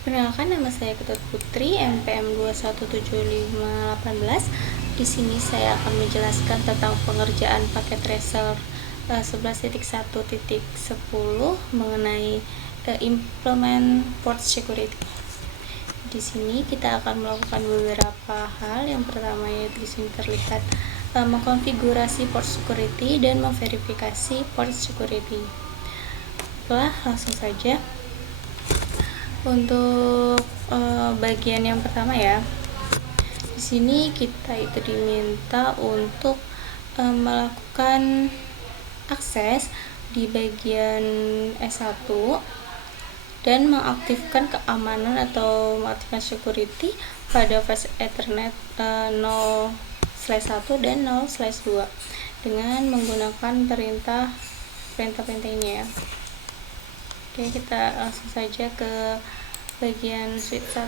Perkenalkan, nama saya Ketut Putri, MPM 2175818. Di sini saya akan menjelaskan tentang pengerjaan paket tracer 11.1.10 mengenai implement port security. Di sini kita akan melakukan beberapa hal. Yang pertama yaitu di sini terlihat mengkonfigurasi port security dan memverifikasi port security. Langsung saja untuk bagian yang pertama ya. Di sini kita itu diminta untuk melakukan akses di bagian S1 dan mengaktifkan keamanan atau mengaktifkan security pada flash Ethernet 0/1 dan 0/2 dengan menggunakan perintah ini ya. Oke, kita langsung saja ke bagian switch 1.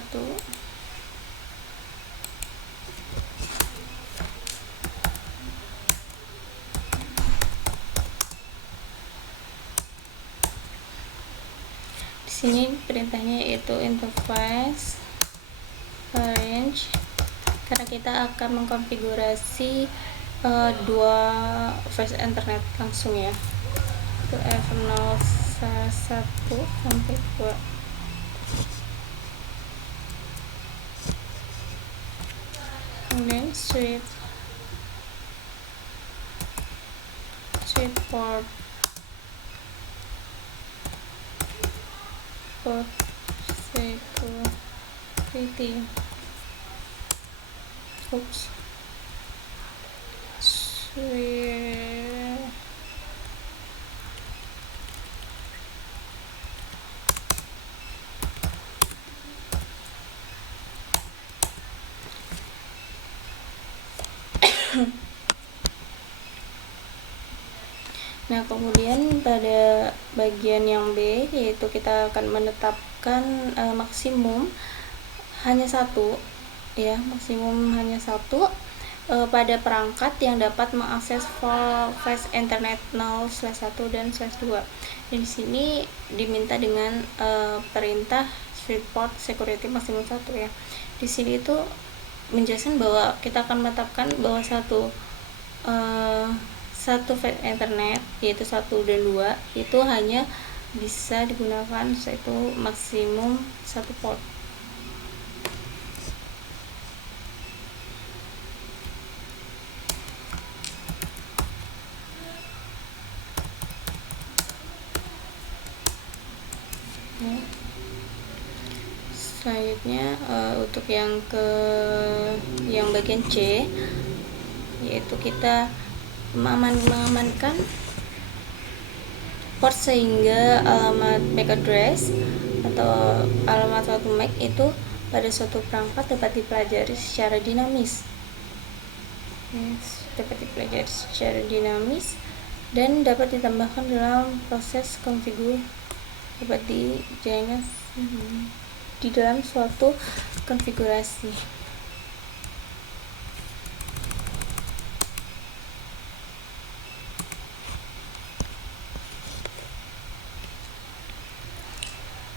Di sini perintahnya yaitu interface arrange, karena kita akan mengkonfigurasi dua flash Ethernet langsung ya, itu F0 1 sampai 2. Kemudian switch port security. Nah, kemudian pada bagian yang B yaitu kita akan menetapkan maksimum hanya satu ya, pada perangkat yang dapat mengakses flash Ethernet 0/1 dan 2. Dan di sini diminta dengan perintah switch port security maksimum 1 ya. Di sini itu menjelaskan bahwa kita akan menetapkan bahwa satu flash Ethernet yaitu 1 dan 2 itu hanya bisa digunakan yaitu maksimum 1 port. Selanjutnya untuk yang bagian C yaitu kita mengamankan port sehingga alamat MAC address atau alamat suatu MAC itu pada suatu perangkat dapat dipelajari secara dinamis. Dan dapat ditambahkan dalam proses konfigur, dapat dijalankan di dalam suatu konfigurasi.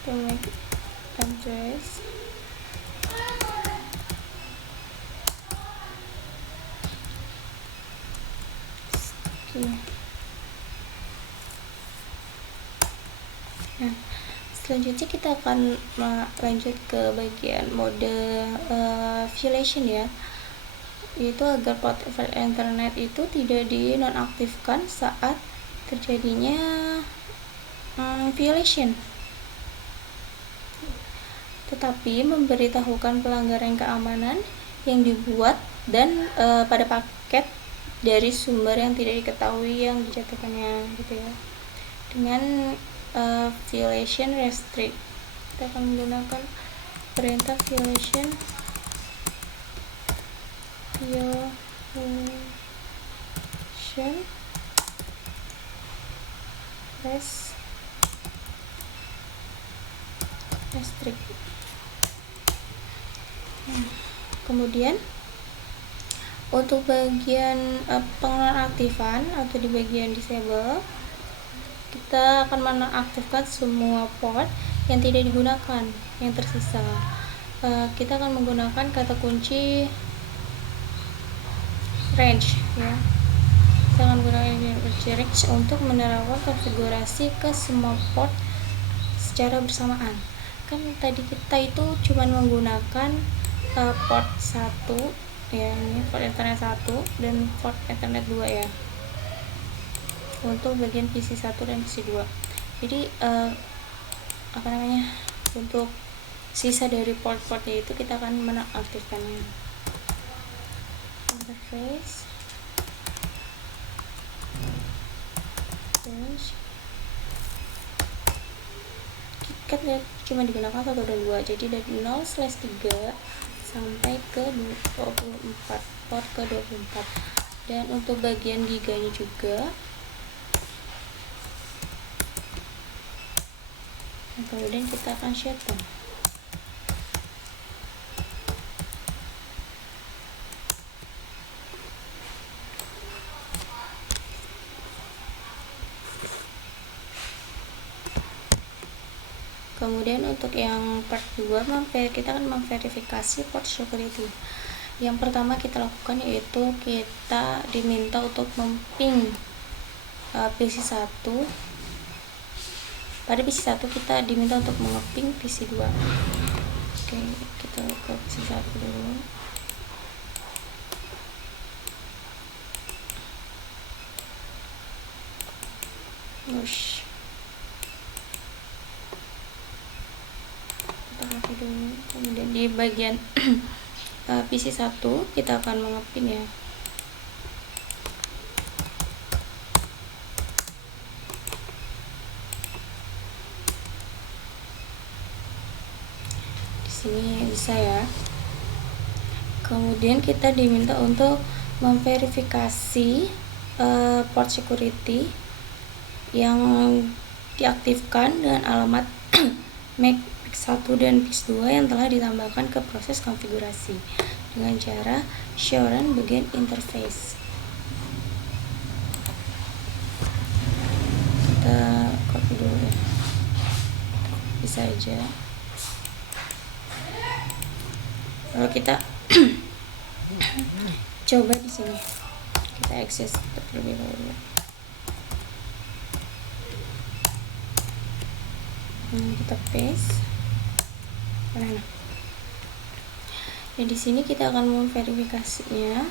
MAC address Nah, selanjutnya kita akan lanjut ke bagian mode violation ya, yaitu agar port Ethernet itu tidak dinonaktifkan saat terjadinya violation, tetapi memberitahukan pelanggaran keamanan yang dibuat dan pada paket dari sumber yang tidak diketahui yang dijatuhkannya gitu ya. Dengan violation restrict, kita akan menggunakan perintah violation restrict. Kemudian untuk bagian penonaktifan atau di bagian disable, kita akan menonaktifkan semua port yang tidak digunakan. yang tersisa. Kita akan menggunakan kata kunci range ya. Kita akan menggunakan range untuk menerapkan konfigurasi ke semua port secara bersamaan. Kan tadi kita itu cuma menggunakan port 1 ya, ini port Ethernet 1 dan port Ethernet 2 ya, untuk bagian PC 1 dan PC 2. Jadi untuk sisa dari port-portnya itu kita akan menonaktifkannya. Interface range kan ya, cuma digunakan 1 dan 2, jadi dari 0/3 sampai ke 24, port ke 24. Dan untuk bagian giganya juga, kemudian kita akan shutdown. Kemudian untuk yang part 2, kita akan memverifikasi port security. Yang pertama kita lakukan yaitu kita diminta untuk memping PC 1. Pada PC 1 kita diminta untuk mengeping PC 2. Oke, kita ke PC 1 dulu. Push. Kemudian di bagian PC 1 kita akan mengepin ya. Di sini bisa ya. Kemudian kita diminta untuk memverifikasi port security yang diaktifkan dengan alamat MAC 1 dan PIX 2 yang telah ditambahkan ke proses konfigurasi dengan cara show run bagian interface. Kita copy dulu ya, bisa aja. Kalau kita coba di sini, kita akses terlebih dahulu. Kita paste. Nah, di sini kita akan memverifikasinya.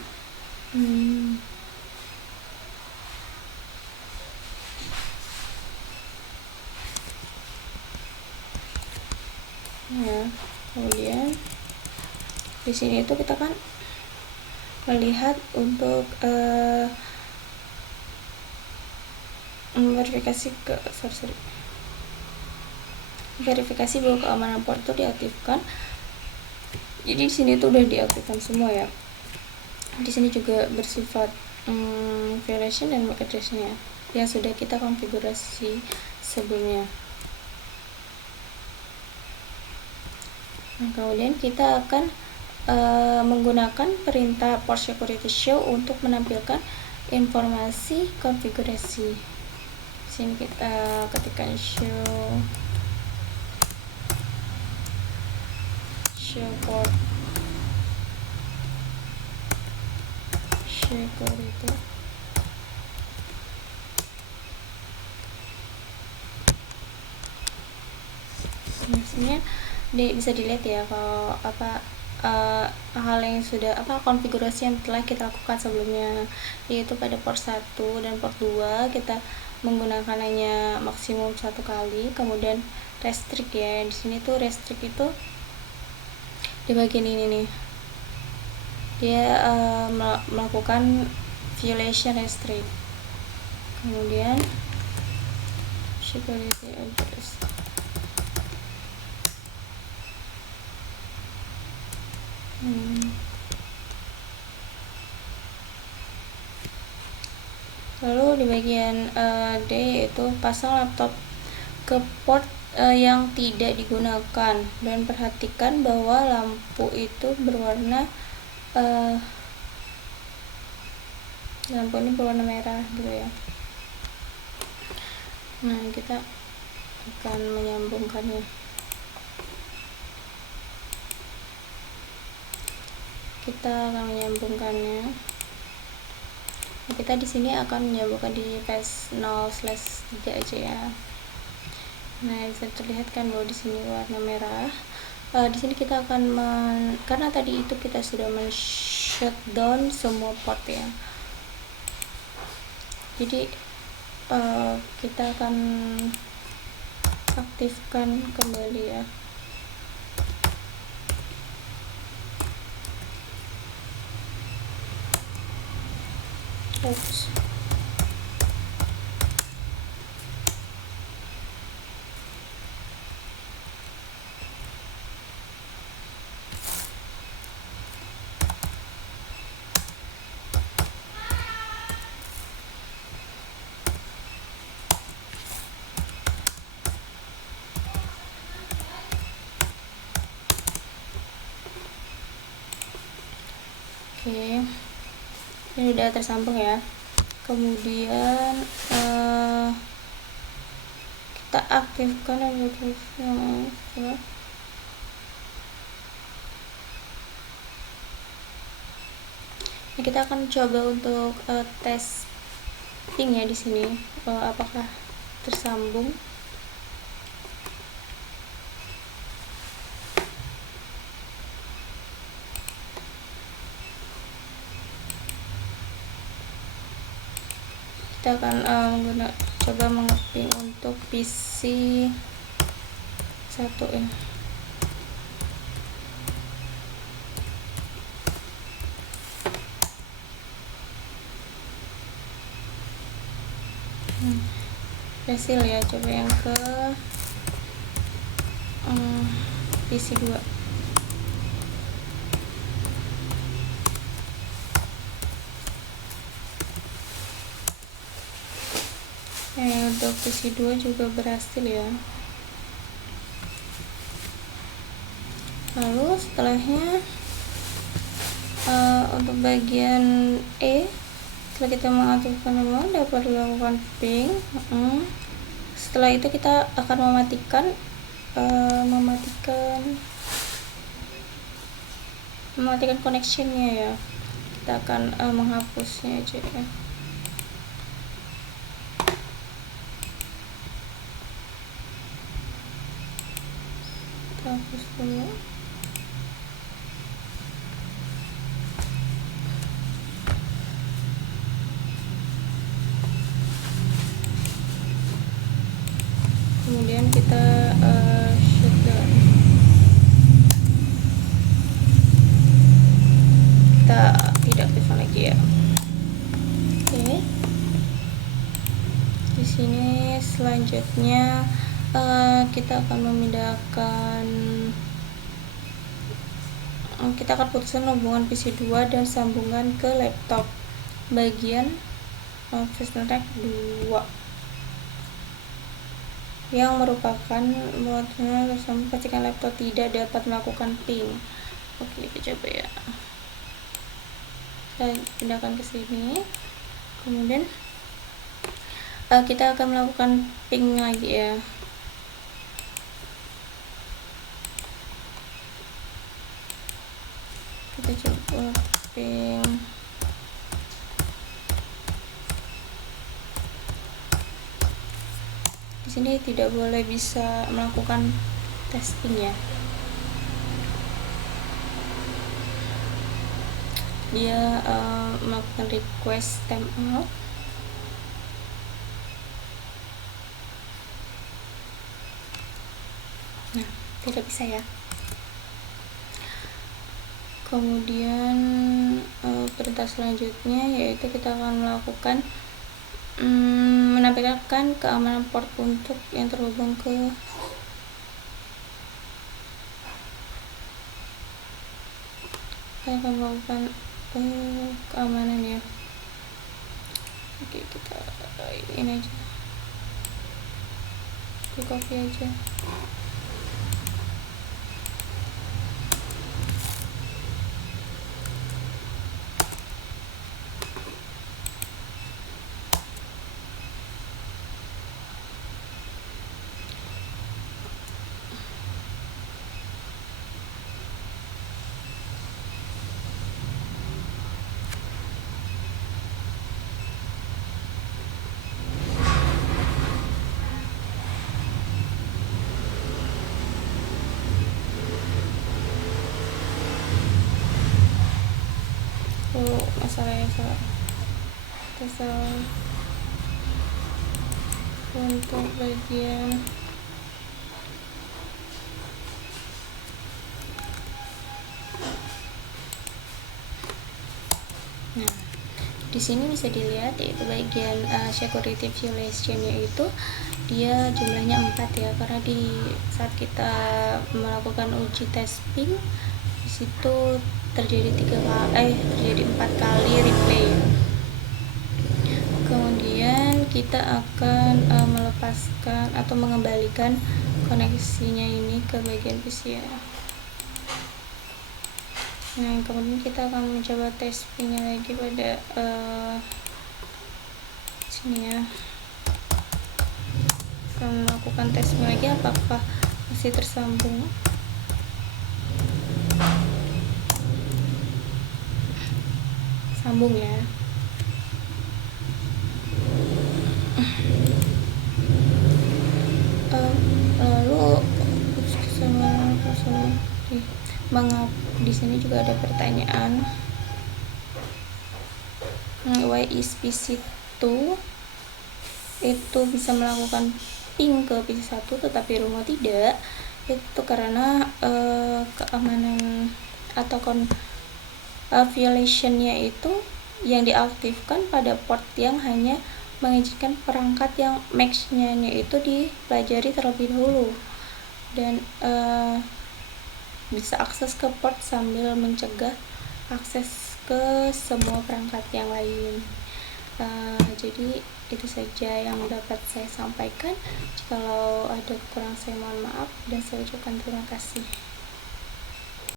Ya, kemudian di sini itu kita kan melihat untuk verifikasi ke verifikasi bahwa keamanan port itu diaktifkan. Jadi di sini tuh udah diaktifkan semua ya. Di sini juga bersifat violation dan MAC address-nya yang sudah kita konfigurasi sebelumnya. Nah, kemudian kita akan menggunakan perintah port security show untuk menampilkan informasi konfigurasi. Sini kita ketikkan show port security. Biasanya bisa dilihat ya kalau hal yang sudah konfigurasi yang telah kita lakukan sebelumnya, yaitu pada port 1 dan port 2 kita menggunakan hanya maksimum 1 kali. Kemudian restrict ya, di sini tuh restrict itu di bagian ini nih, dia melakukan violation restrict. Kemudian security address, lalu di bagian D yaitu pasang laptop ke port yang tidak digunakan, dan perhatikan bahwa lampu itu berwarna lampu ini berwarna merah gitu ya. Nah, kita akan menyambungkannya. kita akan menyambungkannya. Nah, kita di sini akan menyambungkan di tes 0/3 aja ya. Nah, bisa terlihat kan bahwa di sini warna merah. Di sini kita akan karena tadi itu kita sudah men-shutdown semua port ya. Jadi kita akan aktifkan kembali ya. Oops. Oke, ini udah tersambung ya. Kemudian kita aktifkan application. Nah, kita akan coba untuk tes ping ya di sini, apakah tersambung. Kita akan coba mengeping untuk PC 1 ya. Berhasil ya, coba yang ke PC 2. Untuk PC 2 juga berhasil ya. Lalu setelahnya untuk bagian E, setelah kita mengaktifkan memang dapat dilakukan ping. Setelah itu kita akan mematikan connectionnya ya. Kita akan menghapusnya aja ya. Kita hapus dulu. Kemudian kita shutdown. Kita tidak aktifkan lagi ya. Oke. Di sini selanjutnya kita akan memindahkan, kita akan putuskan hubungan PC 2 dan sambungan ke laptop bagian FastNetwork 2 yang merupakan pastikan laptop tidak dapat melakukan ping. Oke, kita coba ya. Kita pindahkan ke sini. Kemudian kita akan melakukan ping lagi ya. Kita coba ping. Di sini tidak boleh bisa melakukan testing ya. Dia melakukan request timeout. Nah, tidak bisa ya. Kemudian perintah selanjutnya yaitu kita akan melakukan menampilkan keamanan port untuk yang terhubung ke kita akan melakukan keamanan ya. Oke, kita ini aja, di copy aja. salah untuk bagian nah di sini bisa dilihat yaitu bagian security violation, yaitu dia jumlahnya 4 ya, karena di saat kita melakukan uji testing di situ terjadi 4 kali replay. Kemudian kita akan melepaskan atau mengembalikan koneksinya ini ke bagian PC ya. Nah, kemudian kita akan mencoba tes pin-nya lagi pada sini ya. Akan melakukan tes pin lagi apakah masih tersambung. Sambung ya. Lalu di sini juga ada pertanyaan, why is PC2 itu bisa melakukan ping ke PC1 tetapi remote tidak? Itu karena keamanan atau violationnya itu yang diaktifkan pada port yang hanya mengizinkan perangkat yang match-nya itu dipelajari terlebih dahulu dan bisa akses ke port sambil mencegah akses ke semua perangkat yang lain. Jadi itu saja yang dapat saya sampaikan. Kalau ada kurang saya mohon maaf dan saya ucapkan terima kasih.